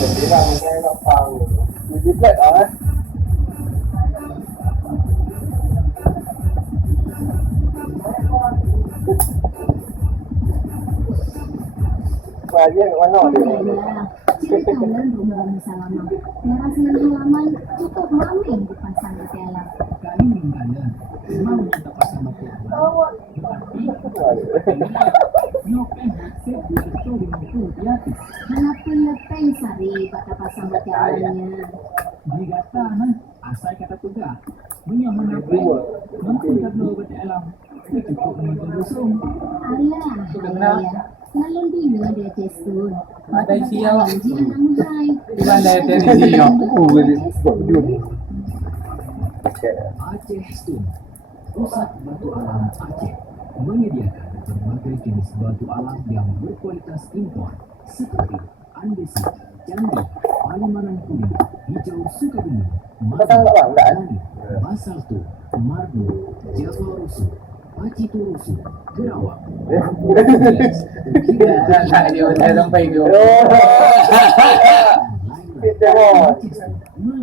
bilang saya gampang. Jadi flat ah. Bahagia kat mana dia? Cerita dan rumah bersama. Teras dan halaman cukup ramai di pasar Mutiara. Kali mana memang kita pasang batu alam. Yo kan hasil betul betul ya. Kenapa lepeng sari kata pasar Mutiaranya? Dia kata nah asal kata tegak. Punya menapa? Mampu tak perlu batu alam. Cukup menonton rusung. Alah, ya. Lalu dia dia testun. Ada siapa? Dia namai. Di mana dia di sini? Aceh Stone, pusat batu alam Aceh, menyediakan berbagai jenis batu alam yang berkualitas impor seperti andesit, candi, palimanan kuning, hijau Sukabumi, marmer, basalto, marble, java rusu, pacitu rusu, gerawang, Dia sampai tu. Aceh Stone